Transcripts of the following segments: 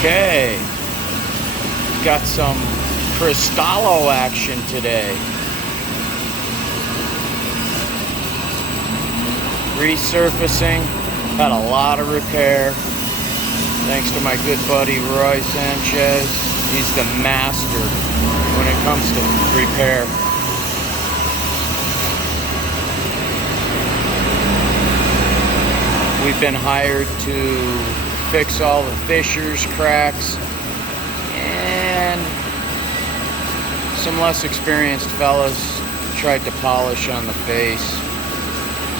Okay, got some Cristallo action today. Resurfacing, had a lot of repair. Thanks to my good buddy Roy Sanchez. He's the master when it comes to repair. We've been hired to fix all the fissures, cracks, and some less experienced fellas tried to polish on the face.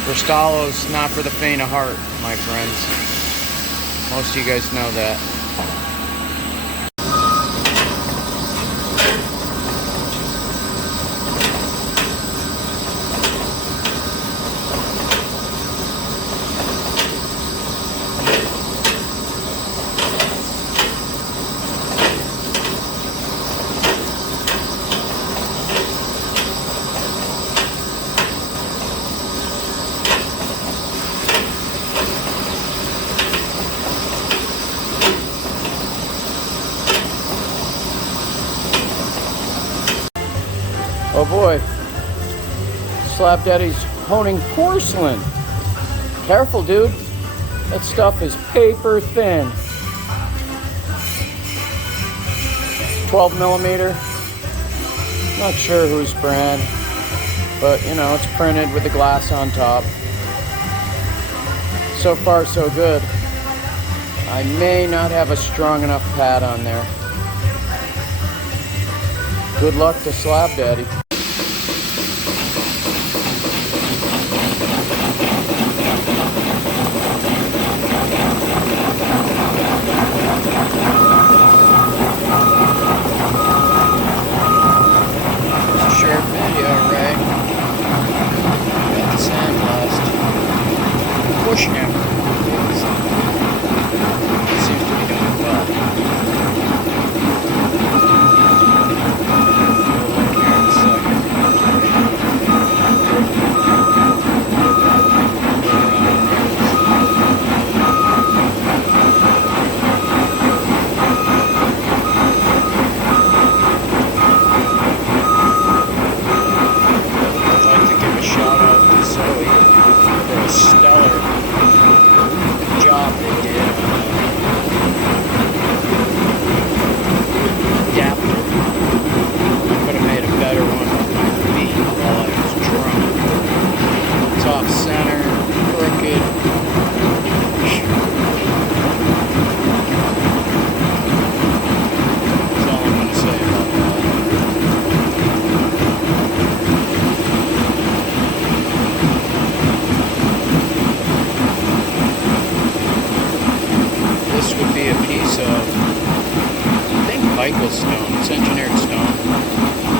Cristallo's not for the faint of heart, my friends. Most of you guys know that. Oh boy, Slab Daddy's honing porcelain. Careful, dude. That stuff is paper thin. 12 millimeter. Not sure whose brand, but you know, it's printed with the glass on top. So far, so good. I may not have a strong enough pad on there. Good luck to Slab Daddy. Short video, Ray. Got the sandblast. Push hammer. Seems to be doing well. Stone. It's engineered stone.